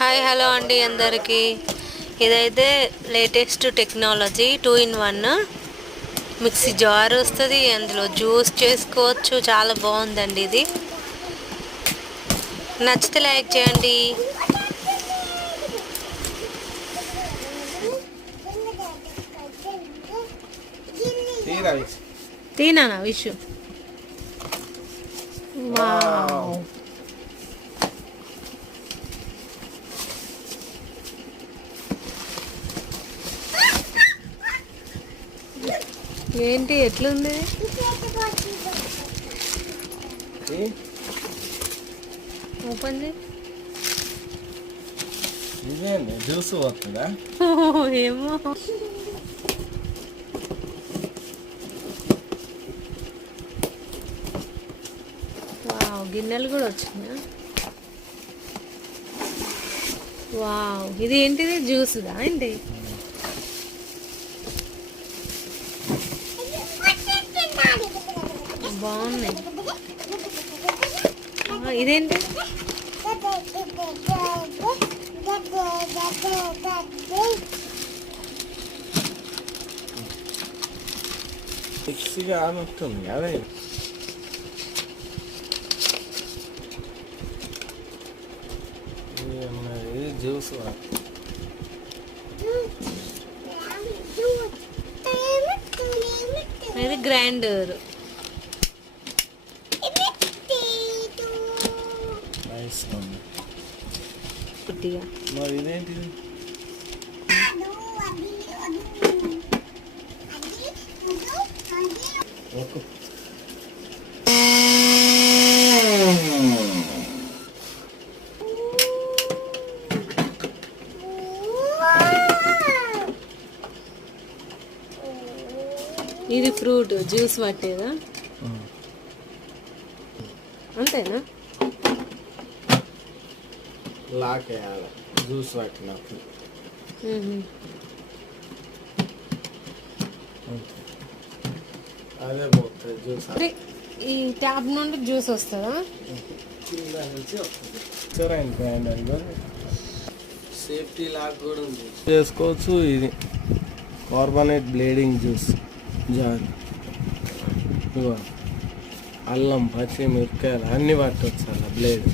Hi hello అండి అందరికీ. ఇదైతే latest technology 2 in 1 mixie jar వస్తుంది, అందులో జ్యూస్ చేసుకోవచ్చు. చాలా బాగుందండి ఇది. నచ్చితే లైక్ చేయండి. తీనా విషు. వావ్, ఏంటి ఎట్లుంది? ఓపెన్ చేయి. జ్యూస్ వస్తుందా? ఏమో. వావ్, గిన్నెలు కూడా వచ్చినాయా? వావ్, ఇది ఏంటిది? జ్యూస్దా ఏంటి? బాగున్నాయి. ఇదేంటి? మిక్సీగా ఆనొస్తుంది అదే. ఇది జ్యూస్ ఇది గ్రైండర్. మరి ఇదేంటిది? ఇది ఫ్రూట్ జ్యూస్ పట్టేదా? అంతేనా? లాక్ వేయాలి జ్యూస్ పట్టినప్పుడు. అదే పోతుంది జ్యూస్. ఈ ట్యాప్ నుండి జ్యూస్ వస్తుందా? సేఫ్టీ లాక్ కూడా ఉంది, చేసుకోవచ్చు. ఇది కార్బోనేట్ బ్లేడింగ్ జ్యూస్ జార్. ఇగో అల్లం, పచ్చిమిరపకాయలు అన్నీ పట్టవచ్చు అలా బ్లేడ్.